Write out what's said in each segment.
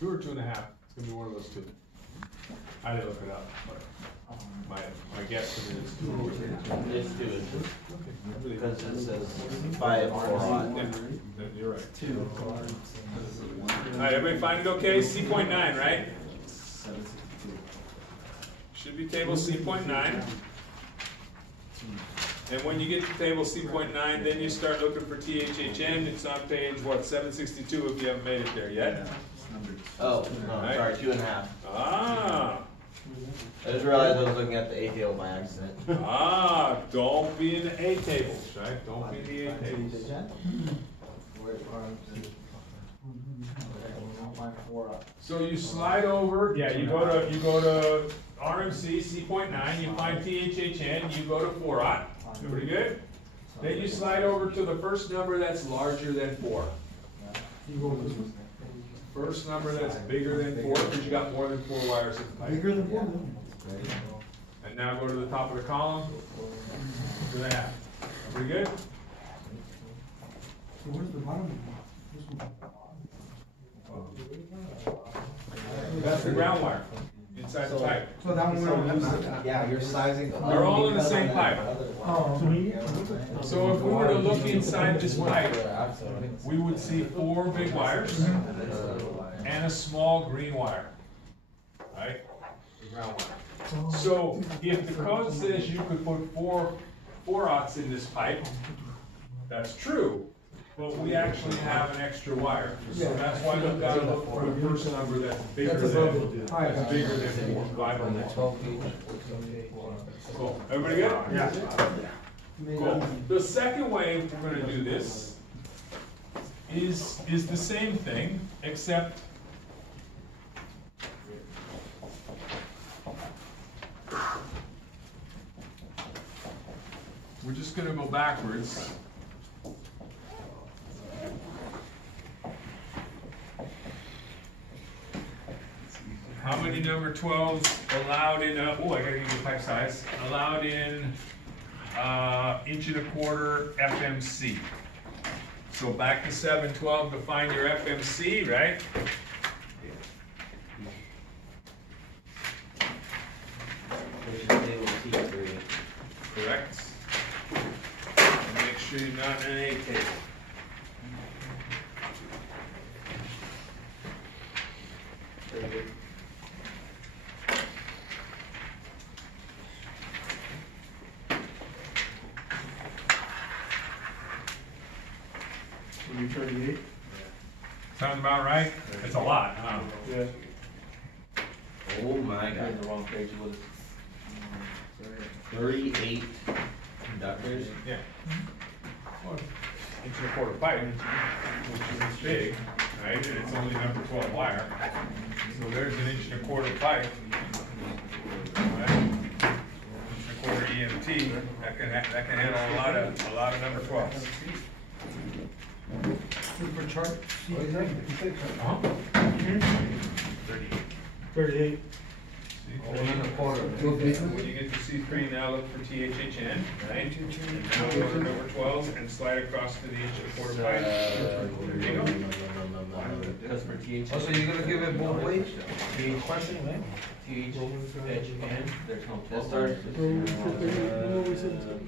2 or 2.5. It's gonna be one of those two. I didn't look it up, but my guess is 2 or 2. It's 2 inches. Okay. Because it says 5 4 Yeah, you're right. 2. All right, everybody find it okay? C.9, right? Should be table C.9. And when you get to table C.9, then you start looking for THHN. It's on page, what, 762 if you haven't made it there yet. Oh, no, Right. sorry, 2.5. Ah, I just realized I was looking at the A table by accident. don't be in the A tables, right? Don't be in the A tables. So you slide over, yeah, you go to RMC C.9, you find THHN, you go to 4-aught. Pretty good? Then you slide over to the first number that's larger than 4. First number that's bigger than 4, because you got more than 4 wires in the pipe. Bigger than 4? And now go to the top of the column, 2.5. Pretty good? So where's the bottom? That's the ground wire inside the pipe. So that one we don't have. Yeah, you're sizing. They're all in the same pipe. Oh. So if we were to look inside this pipe, we would see 4 big wires and a small green wire, right? The ground wire. So if the code says you could put 4-aughts in this pipe, that's true, but we actually have an extra wire. So that's why we've got to look for the first number that's bigger than 4, 5 or more. Cool. Everybody good? Yeah. Cool. The second way we're going to do this is the same thing, except we're just going to go backwards. How many number 12s allowed in, oh, I gotta give you the pipe size, allowed in 1.25" FMC. So back to 712 to find your FMC, right? Correct. And make sure you're not in an A table. Very good. Will you 38? Sounds about right? It's a lot, huh? Yeah. Oh my god. The wrong page was 38 conductors. Yeah. Well, 1.25" pipe, which is big, right? And it's only number 12 wire. So there's an 1.25" pipe. Right? 1.25" EMT, that can handle a lot of number 12s. For chart? Uh-huh. 38. When you get to C3, now look for THHN, right? And now go to number 12s and slide across to the 1.25" pipe. There you go. Because for TH. Oh, so you're gonna give it both ways? Question, right? THN, there's no That 12. starts.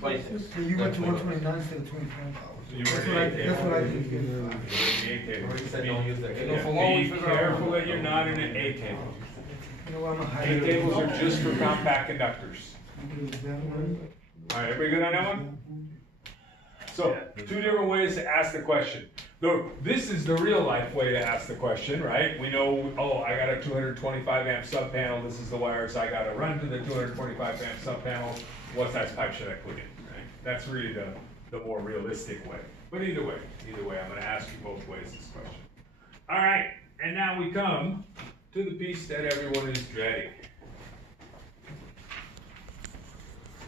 26. So you went to 129 instead of 25. So you That's were what I, in the A that's table. what I did. You were in the A table. Already said don't use their Yeah. A. For long, we Be figure out- careful that you're not in an A table. You know, I'm a A higher. tables are just for compact conductors. All right, everybody good on that one? So, 2 different ways to ask the question. This is the real life way to ask the question, right? We know, oh, I got a 225 amp sub panel. This is the wires I got to run to the 225 amp sub panel. What size pipe should I put in, right? That's really the more realistic way. But either way, I'm going to ask you both ways this question. All right, and now we come to the piece that everyone is dreading.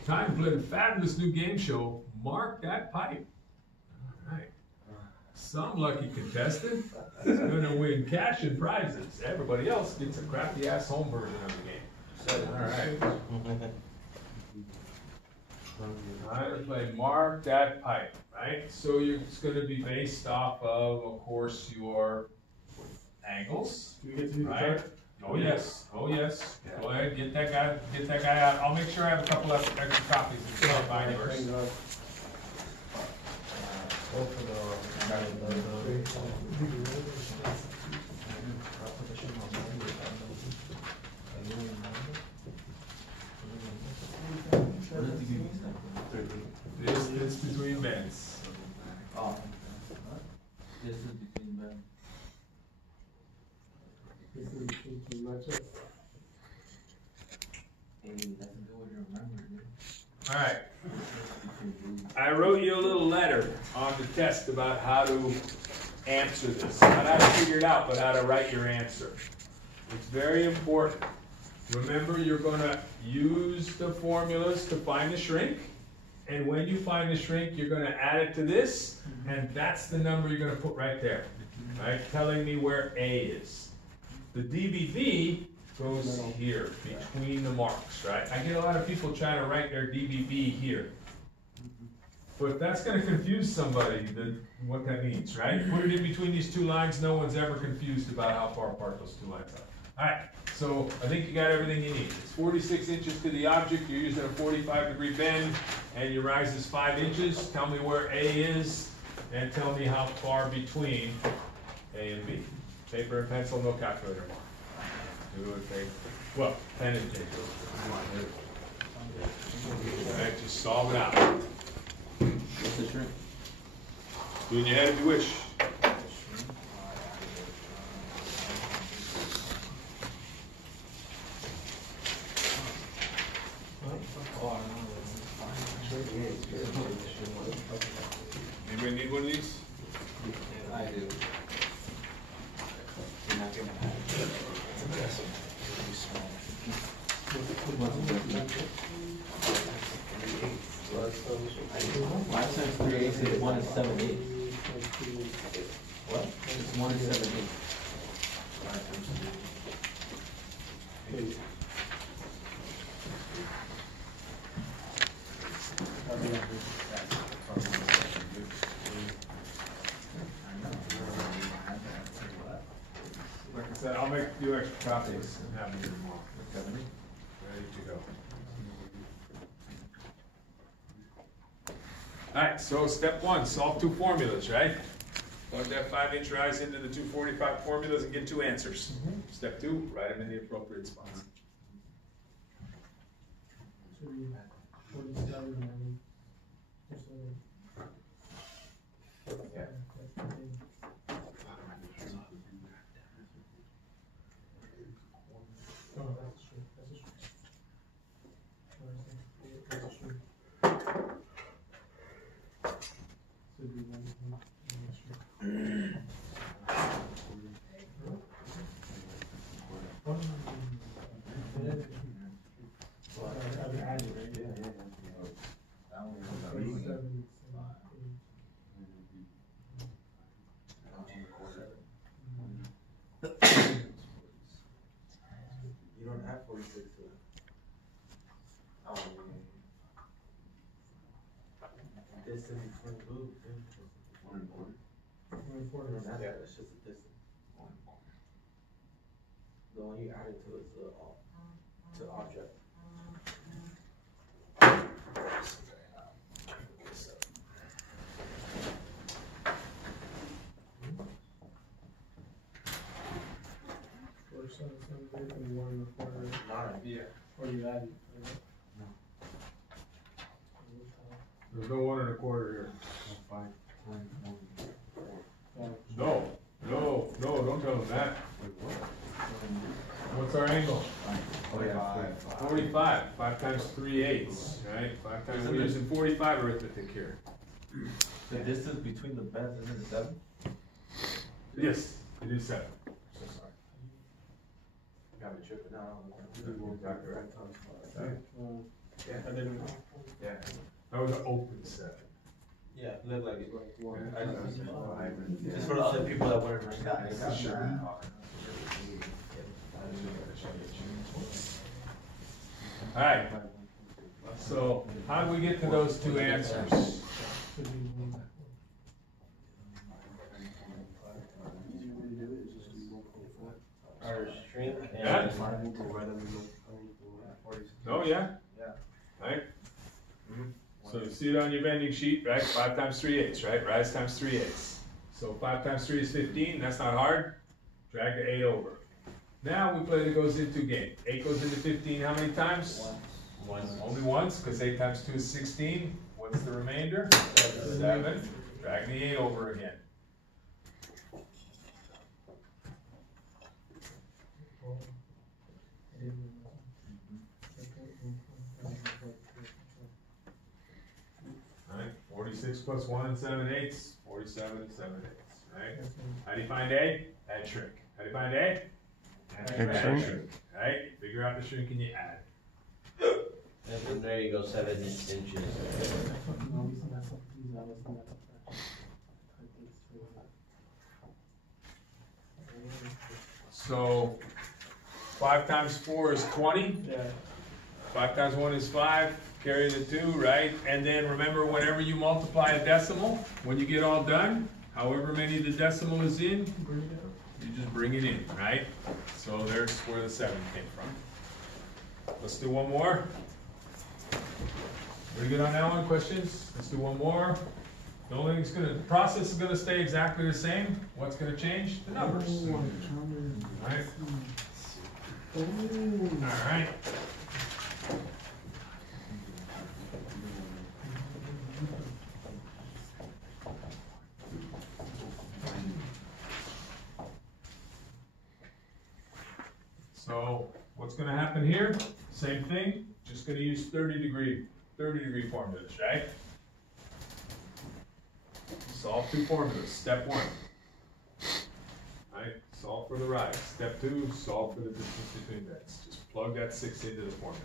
Time to play the fabulous new game show, Mark That Pipe. All right. Some lucky contestant is going to win cash and prizes. Everybody else gets a crappy ass home version of the game. All right. Time to play Mark That Pipe, right? So it's going to be based off of course, your angles. Do we get to do the Right? chart? Oh, yes, oh, yes. Go ahead, get that guy out. I'll make sure I have a couple of extra copies and stop by yours. This is between bends. Oh. This is between them. Hey, that's a good way to remember, dude. All right. I wrote you a little letter on the test about how to answer this. Not how to figure it out, but how to write your answer. It's very important. Remember, you're gonna use the formulas to find the shrink. And when you find the shrink, you're gonna add it to this, and that's the number you're gonna put right there, right? Telling me where A is. The DBB goes here, between the marks, right? I get a lot of people trying to write their DBB here. But that's gonna confuse somebody, what that means, right? Put it in between these two lines, no one's ever confused about how far apart those two lines are. All right, so I think you got everything you need. It's 46 inches to the object, you're using a 45-degree bend, and your rise is 5 inches. Tell me where A is, and tell me how far between A and B. Paper and pencil, no calculator mark. Do it, paper. Well, pen and paper. All right, just solve it out. What's the shrink? Do in your head if you wish. Anybody need one of these? I do. You're not gonna have it. It's aggressive. It'll be small. Five times 3/8 is 1 and 7/8. What? It's 1 and 7/8. Like I said, I'll make a few extra copies and have them here tomorrow. Ready to go. All right, so step one, solve two formulas, right? Plug that 5-inch rise into the 245 formulas and get two answers. Step two, write them in the appropriate spots. Yeah. You don't have 46 to distance between blue. 1 1/4. That's just a distance. The one you added to is the object. Yeah. Or you add it. There's no 1 1/4 here. No, don't tell them that. What's our angle? 45, 5 times 3/8, right? 5 times, we're using 45 arithmetic here. The distance between the bends isn't 7? Yes, it is 7. So sorry. Got me tripping out. Yeah. That was an open 7. Yeah, look like it. Yeah. It's for the other people that weren't right. Sure. All right, so how do we get to those two answers? Yeah. Oh, yeah? Yeah. Right? So you see it on your bending sheet, right? 5 times 3/8, right? Rise times 3/8. So 5 times 3 is 15, that's not hard. Drag the 8 over. Now we play the goes into game. 8 goes into 15 how many times? Once. Only once, because 8 times 2 is 16. What's the remainder? 7. Drag the 8 over again. Right? 46 plus 1 and 7/8, 47 7/8. Right? How do you find A? Add shrink. How do you find A? Add shrink. Right? Figure out the shrink and you add. And then there you go, 7 inches. So 5 times 4 is 20. Yeah. 5 times 1 is 5. Carry the 2, right? And then remember, whenever you multiply a decimal, when you get all done, however many the decimal is in, you just bring it in, right? So there's where the 7 came from. Let's do one more. Pretty good on that one? Questions? Let's do one more. The only thing's the process is gonna stay exactly the same. What's gonna change? The numbers. Right? All right. So what's gonna happen here? Same thing, just gonna use 30 degree formulas, right? Solve 2 formulas. Step 1. Right? Solve for the rise. Step 2, solve for the distance between bends. Just plug that 6 into the formula.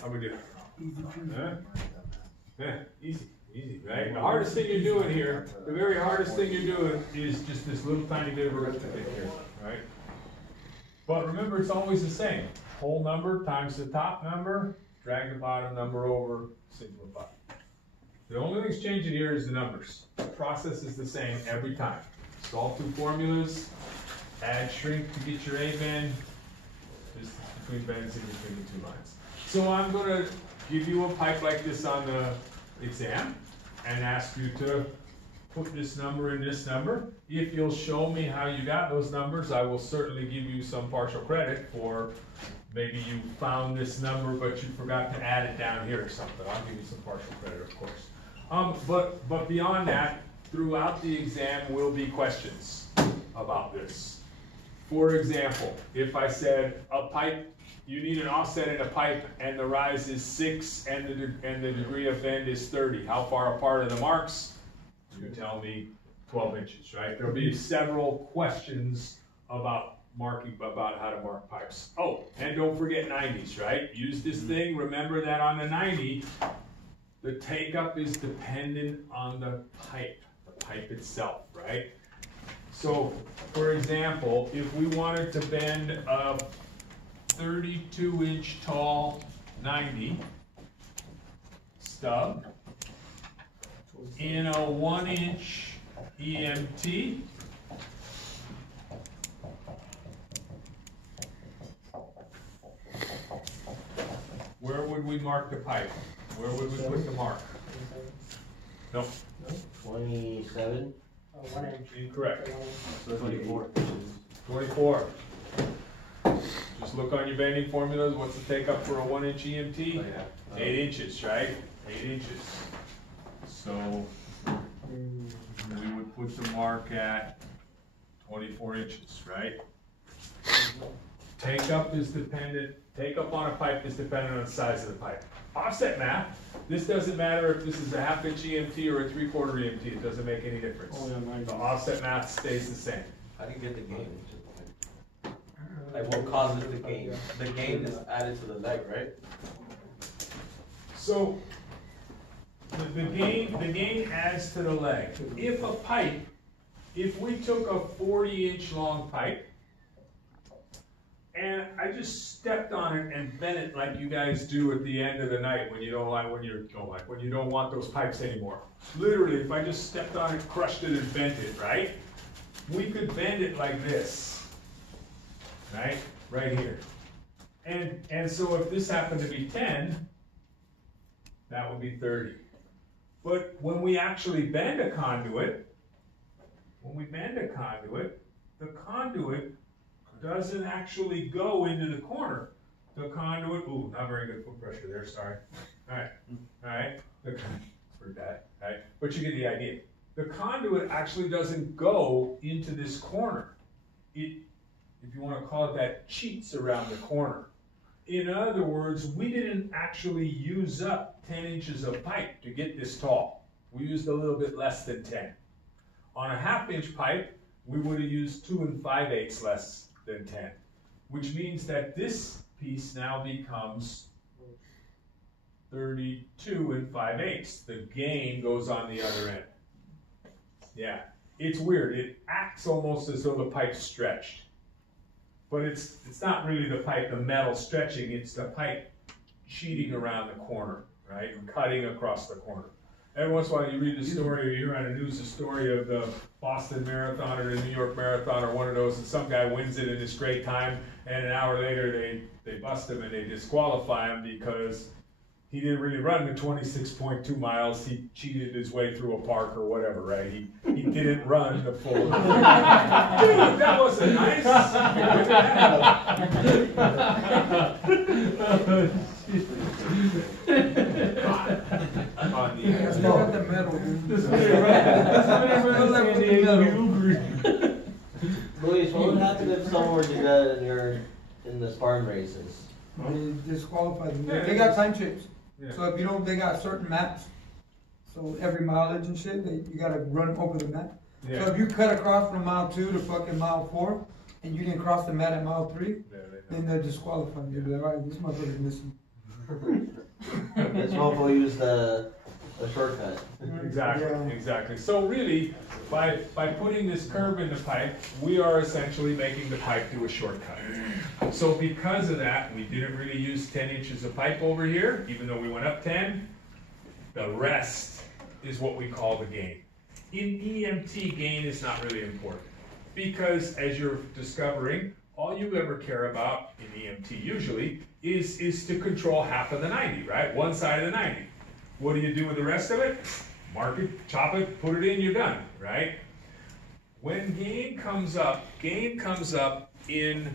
How we do? Huh? Yeah, easy, right? The hardest thing you're doing here, the very hardest thing you're doing is just this little tiny bit of arithmetic here, right? But remember, it's always the same. Whole number times the top number, drag the bottom number over, simplify. The only thing's changing here is the numbers. The process is the same every time. Solve 2 formulas, add shrink to get your A bend, distance between bends in between the 2 lines. So I'm gonna give you a pipe like this on the exam and ask you to put this number in this number. If you'll show me how you got those numbers, I will certainly give you some partial credit for maybe you found this number but you forgot to add it down here or something. I'll give you some partial credit, of course. But beyond that, throughout the exam will be questions about this. For example, if I said a pipe, you need an offset in a pipe and the rise is 6 and the degree of bend is 30. How far apart are the marks? You tell me 12 inches, right? There'll be several questions about how to mark pipes. Oh, and don't forget 90s, right? Use this thing. Remember that on the 90, the take-up is dependent on the pipe itself, right? So, for example, if we wanted to bend a 32-inch tall 90 stub in a 1-inch EMT. Where would we mark the pipe? Where would we put the mark? No, 27. 1 inch. incorrect. So 24. 24. Just look on your bending formulas. What's the take up for a 1-inch EMT? Oh, yeah. 8 inches, right? 8 inches. So we would put the mark at 24 inches, right? Take up on a pipe is dependent on the size of the pipe. Offset math, this doesn't matter if this is a 1/2 inch EMT or a 3/4 EMT, it doesn't make any difference. Oh, yeah, mine The does. offset math stays the same. How do you get the gain? Like what causes the gain? The gain is added to the leg, right? So, the gain adds to the leg. If we took a 40-inch long pipe, and I just stepped on it and bent it like you guys do at the end of the night when you don't want those pipes anymore. Literally, if I just stepped on it, crushed it, and bent it, right? We could bend it like this, right? Right here. And so if this happened to be 10, that would be 30. But when we actually bend a conduit, the conduit doesn't actually go into the corner. The conduit, ooh, not very good foot pressure there, sorry. All right, for that, all right? But you get the idea. The conduit actually doesn't go into this corner. It, if you want to call it that, cheats around the corner. In other words, we didn't actually use up 10 inches of pipe to get this tall. We used a little bit less than 10. On a 1/2 inch pipe, we would have used 2 5/8 less than 10, which means that this piece now becomes 32 5/8. The gain goes on the other end. Yeah, it's weird. It acts almost as though the pipe's stretched. But it's not really the pipe, the metal stretching, it's the pipe cheating around the corner, right? And cutting across the corner. Every once in a while you read the story, or you hear on the news the story of the Boston Marathon or the New York Marathon or one of those, and some guy wins it in this great time, and an hour later they bust him and they disqualify him because he didn't really run the 26.2 miles. He cheated his way through a park or whatever, right? He didn't run the full. Dude, that wasn't nice. On the I still got the medal. Luis, what would happen if someone were to do that in the Spartan races? They disqualify them. Yeah, They got time chips. Yeah. So if you don't, they got certain maps. So every mileage and shit, you gotta run over the map. Yeah. So if you cut across from mile 2 to fucking mile 4, and you didn't cross the mat at mile 3, then they'll disqualify you. They'll be like, alright, this motherfucker's missing. This mofo used a shortcut. Exactly, Yeah. exactly. So really, by putting this curve in the pipe, we are essentially making the pipe do a shortcut. So because of that, we didn't really use 10 inches of pipe over here, even though we went up 10. The rest is what we call the gain. In EMT, gain is not really important because, as you're discovering, all you ever care about in EMT usually is to control half of the 90, right? One side of the 90. What do you do with the rest of it? Mark it, chop it, put it in, you're done, right? When gain comes up in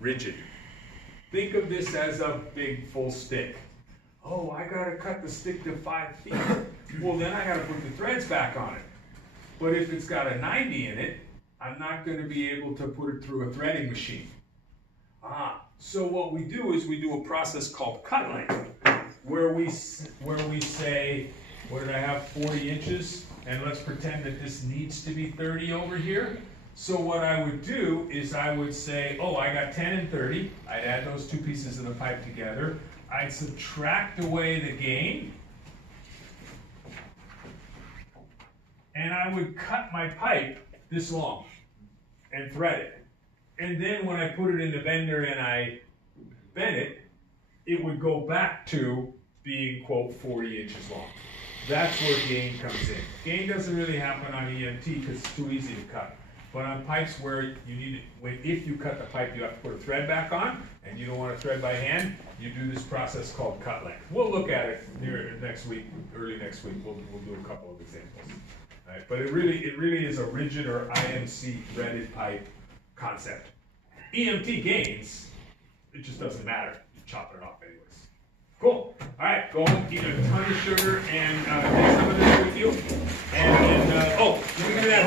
rigid. Think of this as a big full stick. Oh, I gotta cut the stick to 5 feet. Well, then I gotta put the threads back on it. But if it's got a 90 in it, I'm not gonna be able to put it through a threading machine. So what we do is we do a process called cut length, where we say, what did I have, 40 inches? And let's pretend that this needs to be 30 over here. So what I would do is I would say, oh, I got 10 and 30. I'd add those two pieces of the pipe together. I'd subtract away the gain. And I would cut my pipe this long and thread it. And then when I put it in the bender and I bend it would go back to being, quote, 40 inches long. That's where gain comes in. Gain doesn't really happen on EMT because it's too easy to cut. But on pipes where you need it, if you cut the pipe, you have to put a thread back on, and you don't want to thread by hand, you do this process called cut length. We'll look at it near next week, early next week. We'll do a couple of examples. All right, but it really is a rigid or IMC threaded pipe concept. EMT gains, it just doesn't matter. You chop it off anyways. Cool. All right, go home, eat a ton of sugar, and take some of this with you. And then, oh, let me give you that.